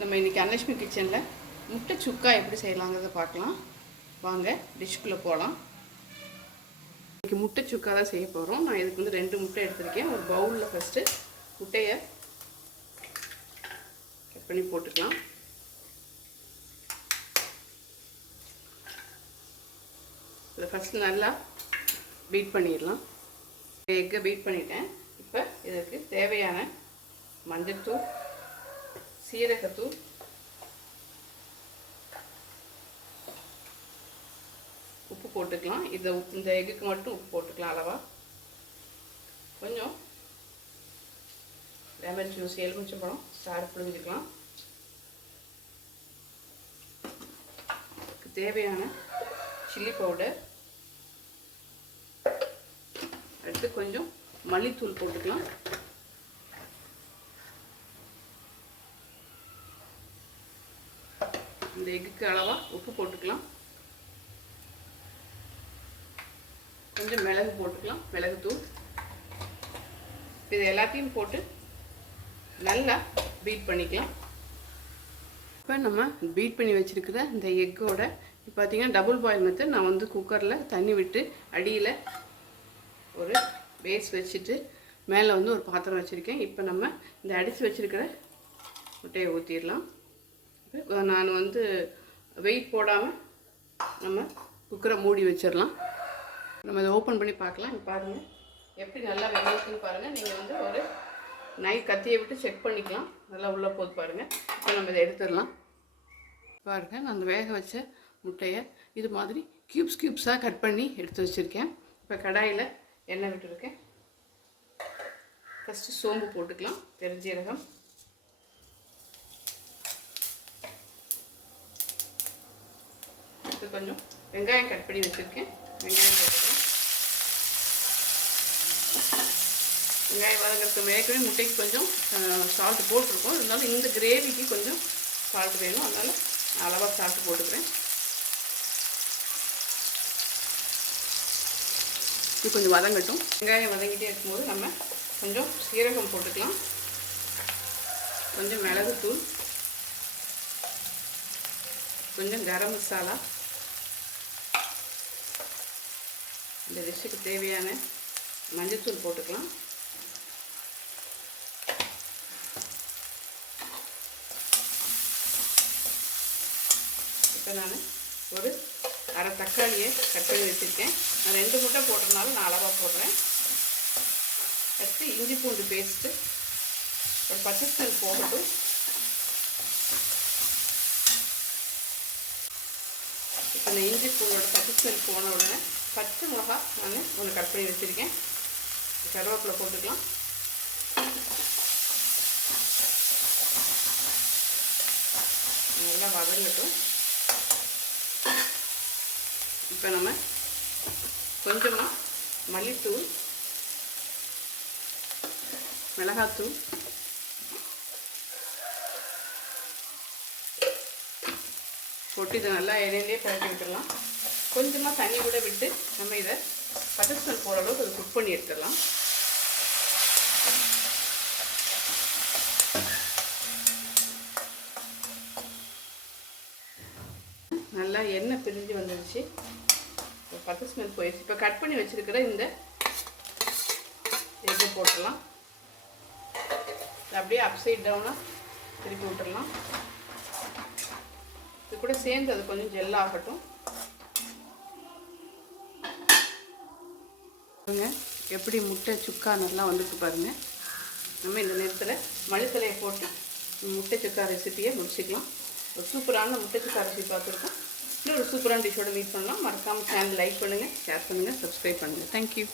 நம்ம இன்றைக்கி அன்னலட்சுமி கிச்சனில் முட்டை சுக்கா எப்படி செய்யலாங்கிறத பார்க்கலாம். வாங்க டிஷ்குள்ளே போகலாம் இன்றைக்கி முட்டை சுக்கா தான் செய்ய போகிறோம் நான் இதுக்கு வந்து ரெண்டு முட்டை எடுத்திருக்கேன். ஒரு பவுலில் ஃபஸ்ட்டு முட்டையை கட் பண்ணி போட்டுக்கலாம். இதை ஃபஸ்ட்டு நல்லா பீட் பண்ணிடலாம். எக்கை பீட் பண்ணிட்டேன். இப்போ இதற்கு தேவையான மஞ்சள்தூள் சீரகத்தூள் உப்பு போட்டுக்கலாம். இதை இந்த எக்குக்கு மட்டும் உப்பு போட்டுக்கலாம் அளவாக கொஞ்சம் லெமன் ஜூஸ் எலுமிச்சம் பழம் சாறு புழிஞ்சிக்கலாம். தேவையான சில்லி பவுடர் அடுத்து கொஞ்சம் மல்லித்தூள் போட்டுக்கலாம். இந்த எக்குக்கு அளவாக உப்பு போட்டுக்கலாம். கொஞ்சம் மிளகு போட்டுக்கலாம் மிளகுத்தூள் இது எல்லாத்தையும் போட்டு நல்லா பீட் பண்ணிக்கலாம். இப்போ நம்ம பீட் பண்ணி வச்சுருக்கிற இந்த எக்கோட இப்போ பார்த்தீங்கன்னா டபுள் பாயில் மெத்தட் நான் வந்து குக்கரில் தண்ணி விட்டு அடியில் ஒரு பேஸ் வச்சுட்டு மேலே வந்து ஒரு பாத்திரம் வச்சுருக்கேன். இப்போ நம்ம இந்த அடித்து வச்சுருக்கிற முட்டையை ஊற்றிடலாம் நான் வந்து வெயிட் போடாமல் நம்ம குக்கரை மூடி வச்சிடலாம். நம்ம இதை ஓப்பன் பண்ணி பார்க்கலாம். இங்கே பாருங்கள் எப்படி நல்லா வெந்திருக்குன்னு பாருங்கள் நீங்கள் வந்து ஒரு நை கத்தியை விட்டு செக் பண்ணிக்கலாம். நல்லா உள்ளே போது பாருங்கள் இப்போ நம்ம இதை எடுத்துடலாம். பாருங்கள் நான் அந்த வேக வச்ச முட்டையை இது மாதிரி க்யூப்ஸ் க்யூப்ஸாக கட் பண்ணி எடுத்து வச்சுருக்கேன். இப்போ கடாயில் எண்ணெய் விட்டுருக்கேன். ஃபஸ்ட்டு சோம்பு போட்டுக்கலாம். பெருஞ்சீரகம். இது கொஞ்சம் வெங்காயம் கட் பண்ணி வச்சுருக்கேன். வெங்காயம் போட்டுக்கலாம் வெங்காயம் வதங்கிறதுக்கு ஏற்கனவே முட்டைக்கு கொஞ்சம் சால்ட் போட்டிருக்கோம். இருந்தாலும் இந்த கிரேவிக்கு கொஞ்சம் சால்ட் வேணும். அதனால் அளவாக சால்ட் போட்டுக்கிறேன். இது கொஞ்சம் வதங்கட்டும். வெங்காயம் வதங்கிட்டே இருக்கும்போது நம்ம கொஞ்சம் சீரகம் போட்டுக்கலாம். கொஞ்சம் மிளகுத்தூள். கொஞ்சம் கரம் மசாலா. இந்த டிஷ்ஷுக்கு தேவையான மஞ்சத்தூள் போட்டுக்கலாம். இப்போ நான் ஒரு அரை தக்காளியை கட் பண்ணி வச்சுருக்கேன். நான் ரெண்டு முட்டை போட்டதுனால நான் அளவாக போடுறேன். அடுத்து இஞ்சி பூண்டு பேஸ்ட்டு ஒரு பச்சை ஸ்மெல் போகட்டும். இப்போ இந்த இஞ்சி பூண்டோட பச்சை ஸ்மெல் போன உடனே பச்சை மிளகா நான் ஒன்று கட் பண்ணி வச்சுருக்கேன். கருவேப்பிலை போட்டுக்கலாம். நல்லா வதங்கட்டும். இப்போ நம்ம கொஞ்சமாக மல்லித்தூள் மிளகாத்தூள் போட்டு இதை நல்லா எண்ணெயிலே பழக்கி கொஞ்சமாக தண்ணி கூட விட்டு நம்ம இதை பச்சை போகிற அளவுக்கு அதை குக் பண்ணி எடுத்துடலாம். நல்லா எண்ணெய் பிரிஞ்சு வந்துடுச்சு இப்போ பத்து ஸ்மெல் போயிடுச்சு. இப்போ கட் பண்ணி வச்சுருக்கிற இந்த எக்கு போட்டுடலாம். அப்படியே அப்சைட் டவுனாக திருப்பி விட்டுடலாம். இது கூட சேர்ந்து அது கொஞ்சம் ஜெல் ஆகட்டும். பாருங்க எப்படி முட்டை சுக்கா நல்லா வந்துட்டு பாருங்க. நம்ம இந்த நேரத்தில் மளித்தலையை போட்டு முட்டை சுக்கா ரெசிபியை முடிச்சுக்கலாம். ஒரு சூப்பரான முட்டை சுக்கா ரெசிபி பார்த்துருக்கோம். இன்னும் ஒரு சூப்பரான டிஷ்ஷோட மீட் பண்ணலாம். மறக்காமல் சேனல் லைக் பண்ணுங்கள் ஷேர் பண்ணுங்கள் சப்ஸ்கிரைப் பண்ணுங்கள் தேங்க்யூ